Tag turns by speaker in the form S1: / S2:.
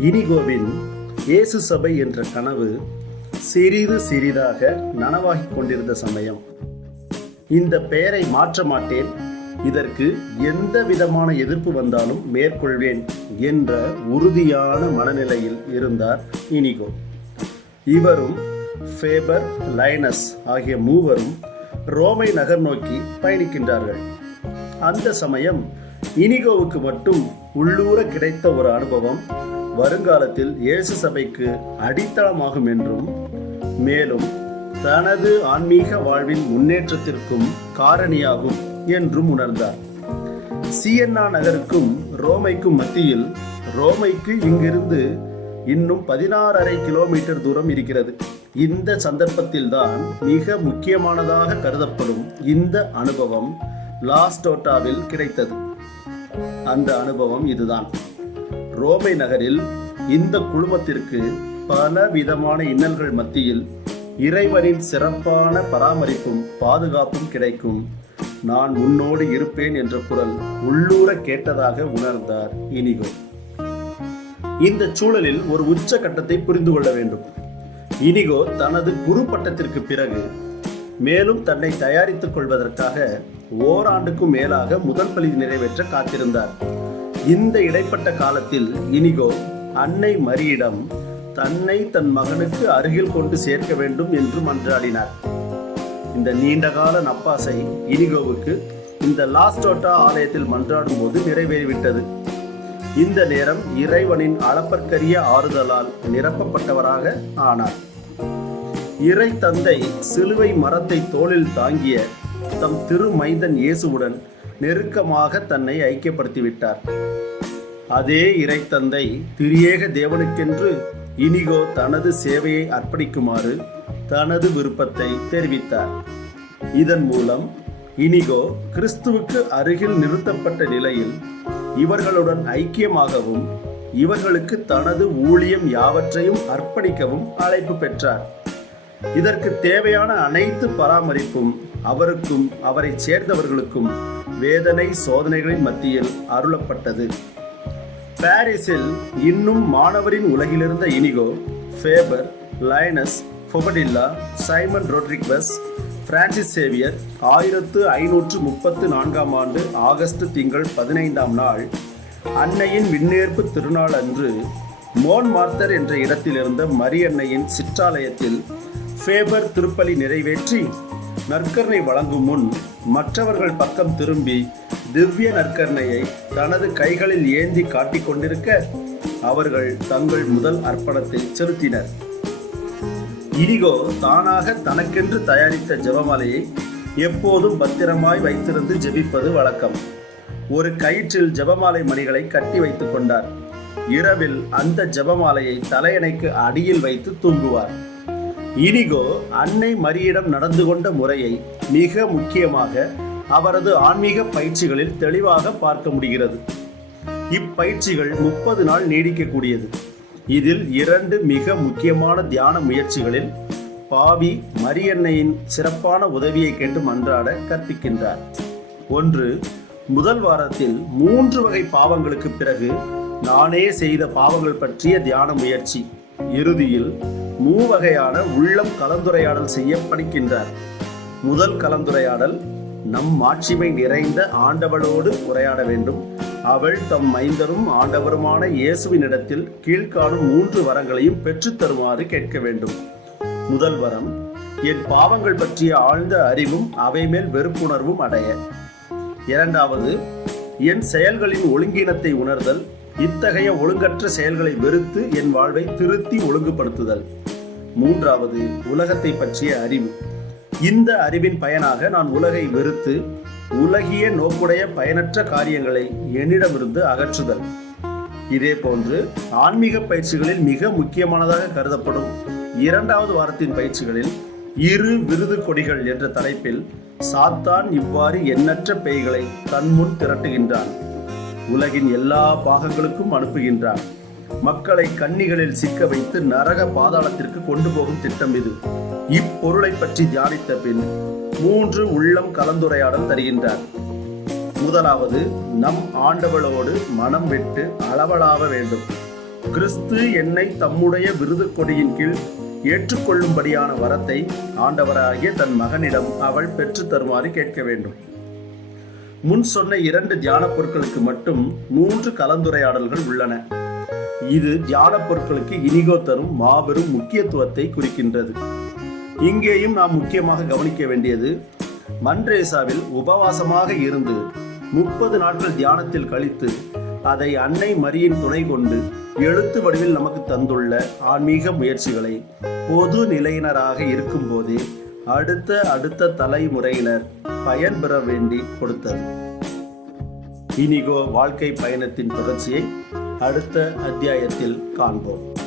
S1: இனிகோவின் இயேசு சபை என்ற கனவு சிறிது சிறிதாக நனவாகிக் கொண்டிருந்த சமயம். இந்த பெயரை மாற்ற மாட்டேன். இதற்கு எந்த விதமான எதிர்ப்பு வந்தாலும் மேற்கொள்வேன் என்ற உறுதியான மனநிலையில் இருந்தார் இனிகோ. இவரும் ஃபேபர் லைனஸ் ஆகிய மூவரும் ரோமை நகர் நோக்கி பயணிக்கின்றார்கள். அந்த சமயம் இனிகோவுக்கு மட்டும் உள்ளூர கிடைத்த ஒரு அனுபவம் வருங்காலத்தில் இயேசு சபைக்கு அடித்தளமாகும் என்றும் மேலும் தனது ஆன்மீக வாழ்வின் முன்னேற்றத்திற்கும் காரணியாகும் என்றும் உணர்ந்தார். சியன்னா நகருக்கும் ரோமைக்கும் மத்தியில் ரோமைக்கு இங்கிருந்து இன்னும் பதினாறு அரை கிலோமீட்டர் தூரம் இருக்கிறது. இந்த சந்தர்ப்பத்தில்தான் மிக முக்கியமானதாக கருதப்படும் இந்த அனுபவம் லாஸ்டோட்டாவில் கிடைத்தது. அந்த அனுபவம் இதுதான். ரோமை நகரில் இந்த குழுமத்திற்கு பல விதமான இன்னல்கள் மத்தியில் இறைவனின் சிறப்பான பராமரிப்பும் பாதுகாப்பும் கிடைக்கும். நான் உன்னோடு இருப்பேன் என்ற குரல் உள்ளூர கேட்டதாக உணர்ந்தார் இனிகோ. இந்த சூழலில் ஒரு உச்ச கட்டத்தை புரிந்து கொள்ள வேண்டும். இனிகோ தனது குரு பட்டத்திற்கு பிறகு மேலும் தன்னை தயாரித்துக் கொள்வதற்காக ஓராண்டுக்கும் மேலாக முதல் பள்ளி நிறைவேற்ற காத்திருந்தார். இந்த இடைப்பட்ட காலத்தில் இனிகோ அன்னை மரியிடம் தன்னை தன் மகனுக்கு அருகில் கொண்டு சேர்க்க வேண்டும் என்று மன்றாடினார். இந்த நீண்டகால நப்பாசை இனிகோவுக்கு இந்த லாஸ்டோட்டா ஆலயத்தில் மன்றாடும் போது நிறைவேறிவிட்டது. இந்த நேரம் இறைவனின் அளப்பற்கரிய ஆறுதலால் நிரப்பப்பட்டவராக ஆனார். இறை தந்தை சிலுவை மரத்தை தோளில் தாங்கிய தம் திருமைந்தன் இயேசுவுடன் நெருக்கமாக தன்னை ஐக்கியப்படுத்திவிட்டார். அதே இறைத்தந்தை திரியேக தேவனுக்கென்று இனிகோ தனது சேவையை அர்ப்பணிக்குமாறு தனது விருப்பத்தை தெரிவித்தார். இதன் மூலம் இனிகோ கிறிஸ்துவுக்கு அருகில் நிறுத்தப்பட்ட நிலையில் இவர்களுடன் ஐக்கியமாகவும் இவர்களுக்கு தனது ஊழியம் யாவற்றையும் அர்ப்பணிக்கவும் அழைப்பு பெற்றார். இதற்கு தேவையான அனைத்து பராமரிப்பும் அவருக்கும் அவரை சேர்ந்தவர்களுக்கும் வேதனை சோதனைகளின் மத்தியில் அருளப்பட்டது. பாரிஸில் இன்னும் மாணவரின் உலகிலிருந்த Inigo Faber Laynez Bobadilla Simon Rodrigues Francis Xavier ஆயிரத்து ஐநூற்று முப்பத்து நான்காம் ஆண்டு ஆகஸ்ட் திங்கள் பதினைந்தாம் நாள் அன்னையின் விண்ணேற்பு திருநாள் அன்று மோன் மார்த்தர் என்ற இடத்திலிருந்த மரியன்னையின் சிற்றாலயத்தில் ஃபேபர் திருப்பலி நிறைவேற்றி நற்கரணை வழங்கும் முன் மற்றவர்கள் பக்கம் திரும்பி திவ்ய நற்கர்ணையை தனது கைகளில் ஏந்தி காட்டிக் கொண்டிருக்க அவர்கள் தங்கள் முதல் அர்ப்பணத்தை செலுத்தினர். இனிகோ தானாக தனக்கென்று தயாரித்த ஜெபமாலையை எப்போதும் பத்திரமாய் வைத்திருந்து ஜெபிப்பது வழக்கம். ஒரு கயிற்றில் ஜெபமாலை மணிகளை கட்டி வைத்துக் கொண்டார். இரவில் அந்த ஜெபமாலையை தலையணைக்கு அடியில் வைத்து தூங்குவார். இனிகோ அன்னை மரியிடம் நடந்து கொண்ட முறையை மிக முக்கியமாக அவரது ஆன்மீக பயிற்சிகளில் தெளிவாக பார்க்க முடிகிறது. இப்பயிற்சிகள் முப்பது நாள் நீடிக்கக்கூடியது. இதில் இரண்டு மிக முக்கியமான தியான முயற்சிகளில் பாவி மரியன்னையின் சிறப்பான உதவியை கேட்டு மன்றாட கற்பிக்கின்றார். ஒன்று முதல் வாரத்தில் மூன்று வகை பாவங்களுக்கு பிறகு நானே செய்த பாவங்கள் பற்றிய தியான முயற்சி. இறுதியில் மூவகையான உள்ளம் கலந்துரையாடல் செய்ய படிக்கின்றார். முதல் கலந்துரையாடல் நம் மாட்சிமை நிறைந்த ஆண்டவளோடு உரையாட வேண்டும். அவள் தம் மைந்தரும் ஆண்டவருமான இயேசுவினிடத்தில் கீழ்காணும் மூன்று வரங்களையும் பெற்றுத்தருமாறு கேட்க வேண்டும். முதல் வரம் என் பாவங்கள் பற்றிய ஆழ்ந்த அறிவும் அவை மேல் வெறுப்புணர்வும் அடைய. இரண்டாவது என் செயல்களின் ஒழுங்கீனத்தை உணர்தல் இத்தகைய ஒழுங்கற்ற செயல்களை வெறுத்து என் வாழ்வை திருத்தி ஒழுங்குபடுத்துதல். மூன்றாவது உலகத்தை பற்றிய அறிவு. இந்த அறிவின் பயனாக நான் உலகை வெறுத்து உலகிய நோக்குடைய பயனற்ற காரியங்களை என்னிடமிருந்து அகற்றுதல். இதே போன்று ஆன்மீக பயிற்சிகளில் மிக முக்கியமானதாக கருதப்படும் இரண்டாவது வாரத்தின் பயிற்சிகளில் இரு விருது கொடிகள் என்ற தலைப்பில் சாத்தான் இவ்வாறு எண்ணற்ற பேய்களை தன்முன் திரட்டுகின்றான். உலகின் எல்லா பாகங்களுக்கும் அனுப்புகின்றான். மக்களை கன்னிகளில் சிக்க வைத்து நரக பாதாளத்திற்கு கொண்டு போகும் திட்டம் இது. இப்பொருளை பற்றி தியானித்த பின் மூன்று உள்ளம் கலந்துரையாடல் தருகின்றார். முதலாவது நம் ஆண்டவளோடு மனம் விட்டு அளவலாக வேண்டும். கிறிஸ்து என்னை தம்முடைய விருது கொடியின் கீழ் ஏற்றுக்கொள்ளும்படியான வரத்தை ஆண்டவராகிய தன் மகனிடம் அவள் பெற்று தருமாறு கேட்க வேண்டும். முன் சொன்ன இரண்டு தியான பொருட்களுக்கு மட்டும் மூன்று கலந்துரையாடல்கள் உள்ளன. இது தியான பொருட்களுக்கு இனிகோ தரும் மாபெரும் முக்கியத்துவத்தை குறிக்கின்றது. இங்கேயும் நாம் முக்கியமாக கவனிக்க வேண்டியது மன்ரேசாவில் உபவாசமாக இருந்து முப்பது நாட்கள் தியானத்தில் கழித்து அதை அன்னை மரியின் துணை கொண்டு எழுத்து வடிவில் நமக்கு தந்துள்ள ஆன்மீக முயற்சிகளை பொது நிலையினராக இருக்கும்போதே அடுத்த அடுத்த தலைமுறையினர் பயன்பெற வேண்டி கொடுத்தது. இனிகோ வாழ்க்கை பயணத்தின் தொடர்ச்சியை அடுத்த அத்தியாயத்தில் காண்போம்.